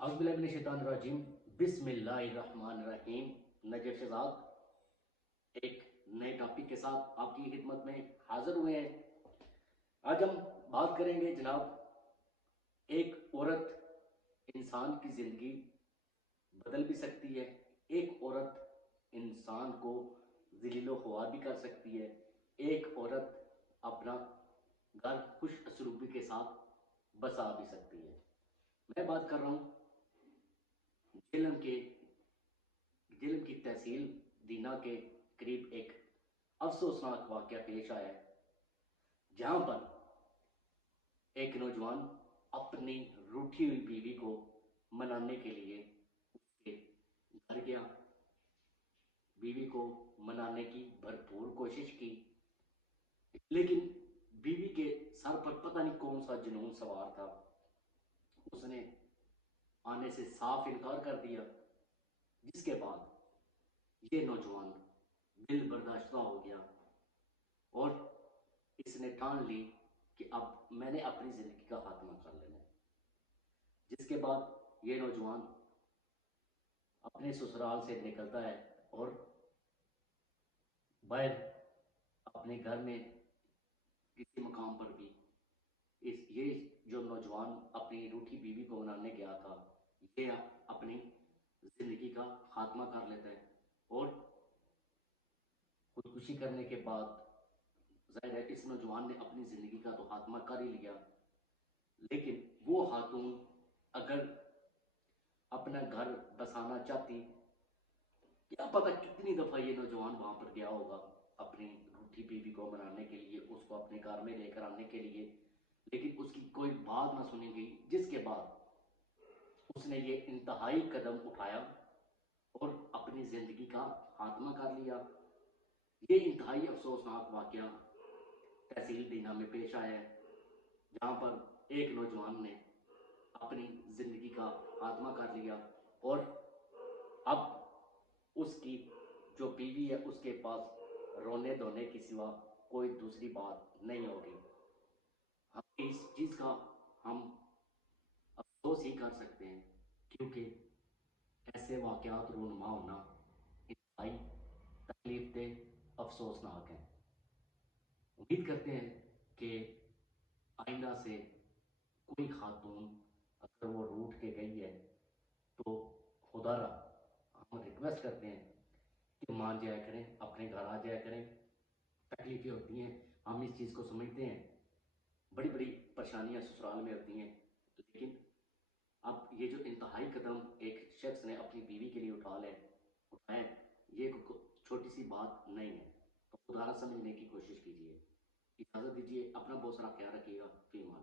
اعوذ باللہ من الشیطان الرجیم بسم اللہ الرحمن الرحیم۔ نجف شہزاد ایک نئے ٹاپک کے ساتھ آپ کی خدمت میں حاضر ہوئے ہیں۔ آج ہم بات کریں گے جناب، ایک عورت انسان کی زندگی بدل بھی سکتی ہے، ایک عورت انسان کو ذلیل و خوار بھی کر سکتی ہے، ایک عورت اپنا گھر خوش اسلوبی کے ساتھ بسا بھی سکتی ہے۔ میں بات کر رہا ہوں جہلم کی تحصیل دینا کے قریب ایک افسوسناک واقعہ پیش آیا ہے، جہاں پر ایک نوجوان اپنی روٹھی ہوئی بیوی کو منانے کے لیے اس کے گھر گیا، بیوی کو منانے کی بھرپور کوشش کی، لیکن بیوی کے سر پر پتہ نہیں کون سا جنون سوار تھا، اس نے آنے سے صاف انکار کر دیا، جس کے بعد یہ نوجوان دل برداشتہ ہو گیا اور اس نے ٹھان لی کہ اب میں نے اپنی زندگی کا خاتمہ کر لینا ہے۔ جس کے بعد یہ نوجوان اپنے سسرال سے نکلتا ہے اور باہر اپنے گھر میں کسی مقام پر بھی یہ جو نوجوان اپنی روٹھی بیوی کو منانے گیا تھا، یہ اپنی زندگی کا خاتمہ کر لیتا ہے اور خودکشی کرنے کے بعد ظاہر ہے اس نوجوان نے اپنی زندگی کا تو خاتمہ کر ہی لیا، لیکن وہ خاتون اگر اپنا گھر بسانا چاہتی، کیا پتہ کتنی دفعہ یہ نوجوان وہاں پر گیا ہوگا اپنی روٹھی بیوی کو منانے کے لیے، اس کو اپنے گھر میں لے کر آنے کے لیے، لیکن اس کی کوئی بات نہ سنی گئی، جس کے بعد اس نے یہ انتہائی قدم اٹھایا اور اپنی زندگی کا خاتمہ کر لیا۔ یہ انتہائی افسوسناک واقعہ تحصیل دینا میں پیش آیا ہے، جہاں پر ایک نوجوان نے اپنی زندگی کا خاتمہ کر لیا اور اب اس کی جو بیوی ہے اس کے پاس رونے دھونے کی سوا کوئی دوسری بات نہیں ہوگی۔ ہم اس چیز کا ہم افسوس ہی کر سکتے ہیں، کیونکہ ایسے واقعات رونما ہونا انتہائی تکلیف دہ افسوسناک ہیں۔ امید کرتے ہیں کہ آئندہ سے کوئی خاتون اگر وہ روٹھ کے گئی ہے تو خدا را ہم ریکویسٹ کرتے ہیں کہ مان جایا کریں، اپنے گھر آ جایا کریں۔ تکلیفیں ہوتی ہیں، ہم اس چیز کو سمجھتے ہیں، بڑی بڑی پریشانیاں سسرال میں ہوتی ہیں، لیکن اب یہ جو انتہائی قدم ایک شخص نے اپنی بیوی کے لیے اٹھایا، یہ چھوٹی سی بات نہیں ہے، تو خدا را سمجھنے کی کوشش کیجیے۔ اجازت دیجیے، اپنا بہت سارا خیال رکھیے گا، فی امان۔